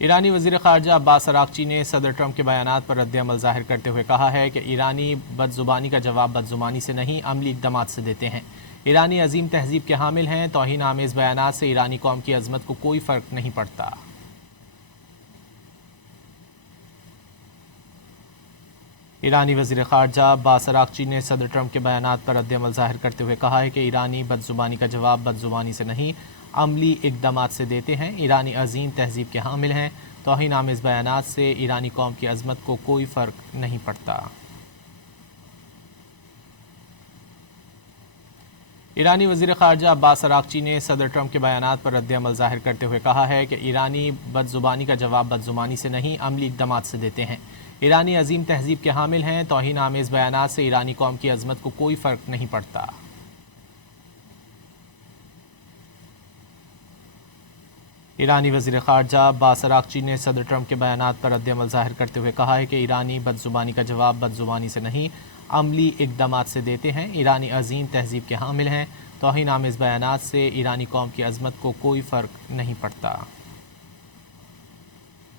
ایرانی وزیر خارجہ عباس عراقچی نے صدر ٹرمپ کے بیانات پر رد عمل ظاہر کرتے ہوئے کہا ہے کہ ایرانی بد زبانی کا جواب بد زبانی سے نہیں عملی اقدامات سے دیتے ہیں۔ ایرانی عظیم تہذیب کے حامل ہیں، توہین آمیز بیانات سے ایرانی قوم کی عظمت کو کوئی فرق نہیں پڑتا۔ ایرانی وزیر خارجہ عباس عراقچی نے صدر ٹرمپ کے بیانات پر رد عمل ظاہر کرتے ہوئے کہا ہے کہ ایرانی بد زبانی کا جواب بد زبانی سے نہیں عملی اقدامات سے دیتے ہیں۔ ایرانی عظیم تہذیب کے حامل ہیں، توہین آمیز بیانات سے ایرانی قوم کی عظمت کو کوئی فرق نہیں پڑتا۔ ایرانی وزیر خارجہ عباس عراقچی نے صدر ٹرمپ کے بیانات پر رد عمل ظاہر کرتے ہوئے کہا ہے کہ ایرانی بد زبانی کا جواب بد زبانی سے نہیں عملی اقدامات سے دیتے ہیں۔ ایرانی عظیم تہذیب کے حامل ہیں، توہین آمیز بیانات سے ایرانی قوم کی عظمت کو کوئی فرق نہیں پڑتا۔ ایرانی وزیر خارجہ عباس عراقچی نے صدر ٹرمپ کے بیانات پر رد عمل ظاہر کرتے ہوئے کہا ہے کہ ایرانی بد زبانی کا جواب بد زبانی سے نہیں عملی اقدامات سے دیتے ہیں۔ ایرانی عظیم تہذیب کے حامل ہیں، توہین آمیز بیانات سے ایرانی قوم کی عظمت کو کوئی فرق نہیں پڑتا۔